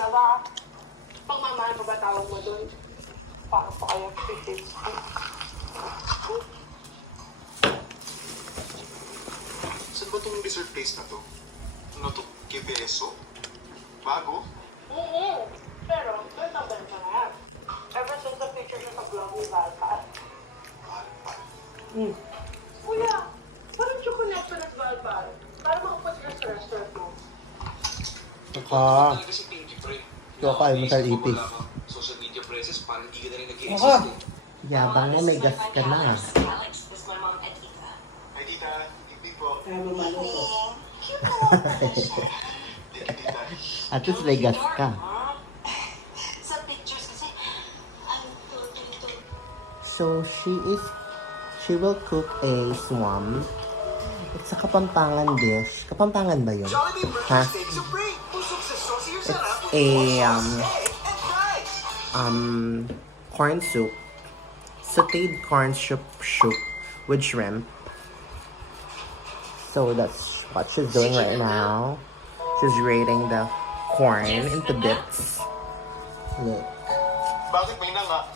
talaga. Pagmamahal pa ba tawag mo doon? Para pa kayo 50. Saan ba itong dessert place na to? Ano to? Kibeso? Bago? Oo. Pero, may tagal pa na. Ever since the picture niya sa vlog ni Valpal. Valpal. Kuya, parang yung connection at Valpal. Para makapag sa restaurant mo. Talaga si Pinky, pre. Baka ay masal ipis. Wala kang social media presence, parang hindi ka na rin Aha. nag-i-exist eh. Yabang mo, may gas ka na. Alex is my mom and Ika. Hi, tita. Hindi po. Kaya mamalo ko. Thank you, tita. At least may gas ka. Sa pictures kasi, I'm totally. So, she will cook a swam. It's a Kapampangan dish. Kapampangan ba yun? Jollibee Ha? Burger Steak Supreme. Pusok sa saucy or It's sarap with a, egg and fries. corn soup. Sauteed corn soup with shrimp. So that's what she's doing right now. She's grating the corn into bits. Look. Bakit may nanga?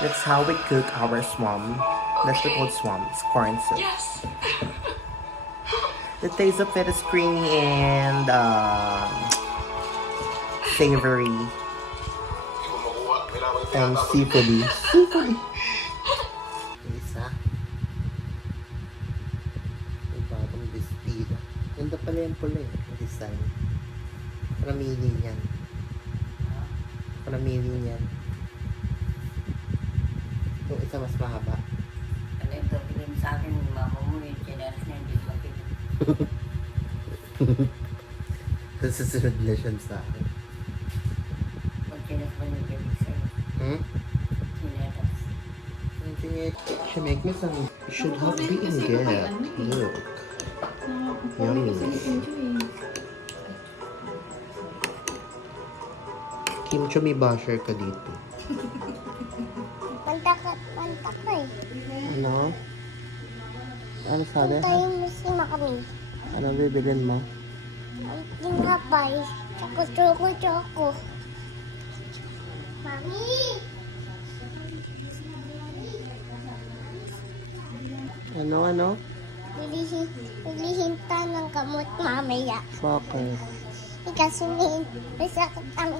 That's how we cook our swam. That's what we call swam. It's corn soup. Yes! The taste of it is creamy and savory Hindi ko makuha. Kailangan ko and tinatapon. seafoody. Seafoody. Isa. May bagong bestida. Ganda pala yung pula eh. Design. Pramili niyan. Pramili niyan. Yung isa mas mahaba. Ano yung gagawin sa akin, mama mo yung chinelas na hindi makikita. Tapos susunod na siya sa akin. Pag chinelas mo yung gagawin sa'yo, Hmm? chinelas. She make me some. You should have been good. Look. Yummy. Kimchi basher ka dito. Panta ka eh. Ano? Ano sabi? Pantayin mo si Mami. Ano bibilin mo? Ang tinapay. Tsaka choco. Mami! Ano? Bilihin ta ng gamot mamaya. Bakit? Kasi may sakit ang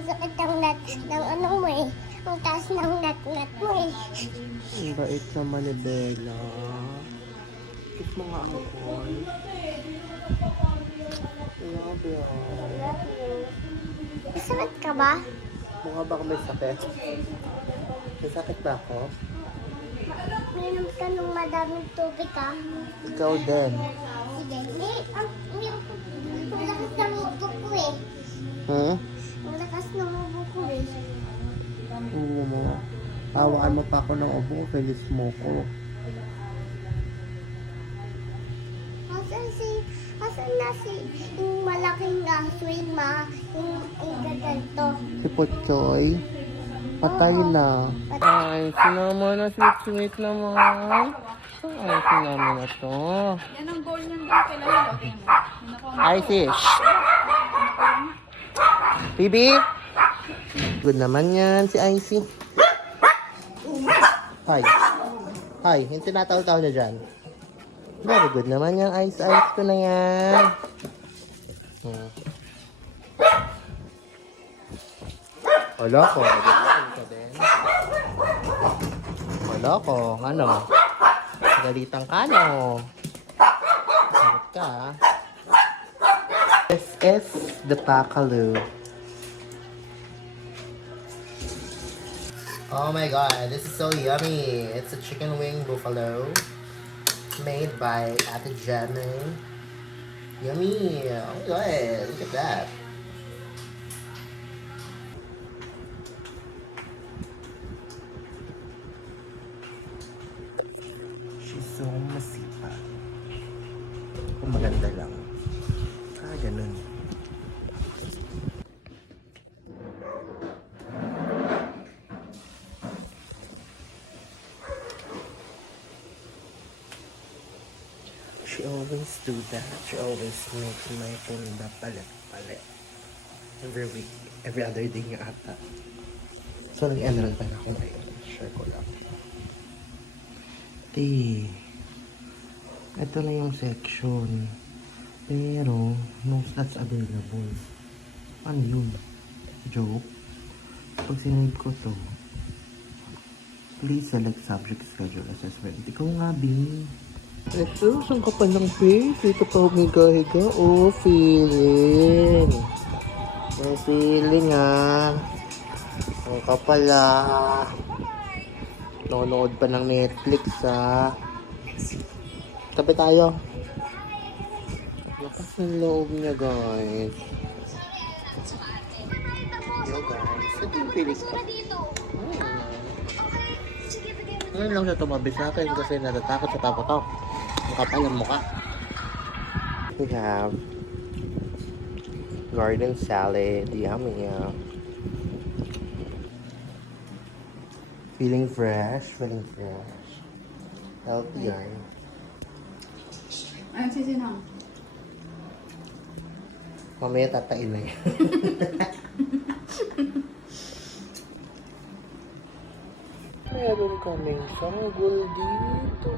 nat ng ano mo eh. Ang taas ng nat mo eh. Ang bait naman ni Bella. Kiss mo nga ako. Love you. May sakit ka ba? Mukha ba ako may sakit? May sakit ba ako? Minom ka ng madaming tubig ka. Ikaw din. Sige. Ang lakas ng ubo ko eh. Hmm? Ang lakas ng ubo ko eh. Oo mo. Awaan mo pa ako ng ubo. Felis mo ko. Asan na yung malaking swing yung gaganto. Si Pochoy. Patay na. Ay, sinama na sweet naman. Ay, sinama na to. Yan ang goal niyan doon. Kailangan lagyan mo. Hi, fish. Bibi? Good naman yan, si Icy. Hi, yung tinataw-taw niya dyan. Very good naman yan, ice ko na yan. Wala ko, ano? Galitang ka, no? Salit ka, ah. This is the Pakalu. Oh my god, this is so yummy. It's a chicken wing buffalo made by Ate Jenny. Yummy. Oh my god, look at that. She's so masipag. Kung maganda lang. Ganun. She always do that. She always make my punda palit. Every week. Every other day nga ata. So, nag-enroll pa na ako ngayon. Share ko lang. Ito na yung section. Pero, no slots available. Ano yun? Joke? Pag sinave ko to, please select subject schedule assessment. Ikaw nga, Bing. Ito, saan ka pa lang, Bing? Dito pa humiga-higa. Oh, feeling. May feeling, ah. Saan ka pala? Nonood pa ng Netflix, ah. Tabi tayo. Lakas ng loob niya, guys. Yo, guys. Ito yung feeling ko. Ngayon lang siya tumabi sa akin kasi natatakot sa tapotok. Ang kapal ang mukha. We have garden salad. Yummy. Feeling fresh. Healthier. Ayun, sisinang. Mamaya tatain na yan. Meron kaming sanggol dito.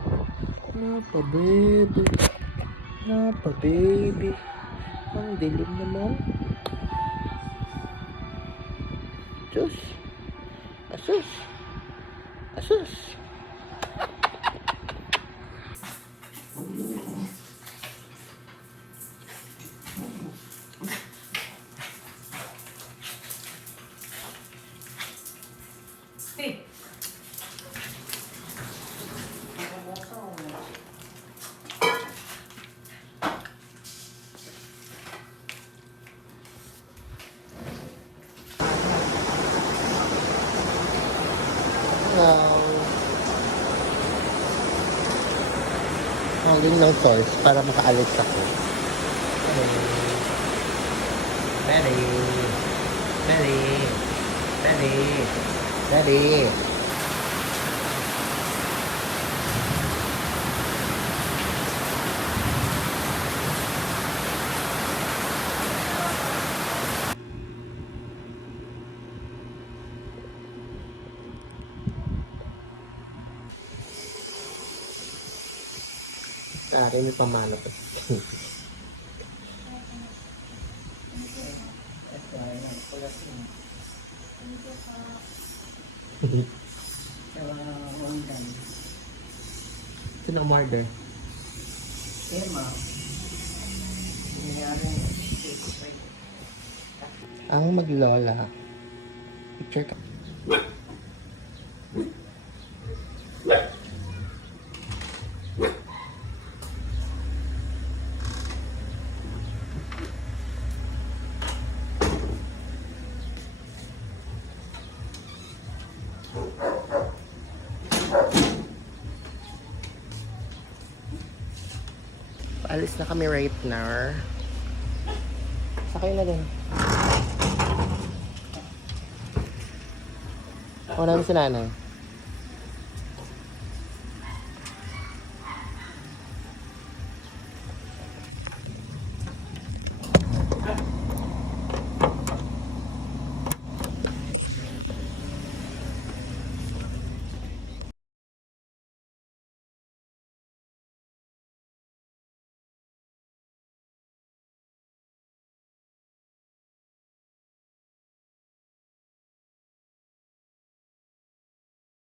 Napa baby. Ang dilim naman. Asus. Hangin ng source para makaalis ako. Ready. May pamana pa. Ito na order. Ang maglola. Picture ka. Alis na kami right now. Sakay na din. Namin si nanay.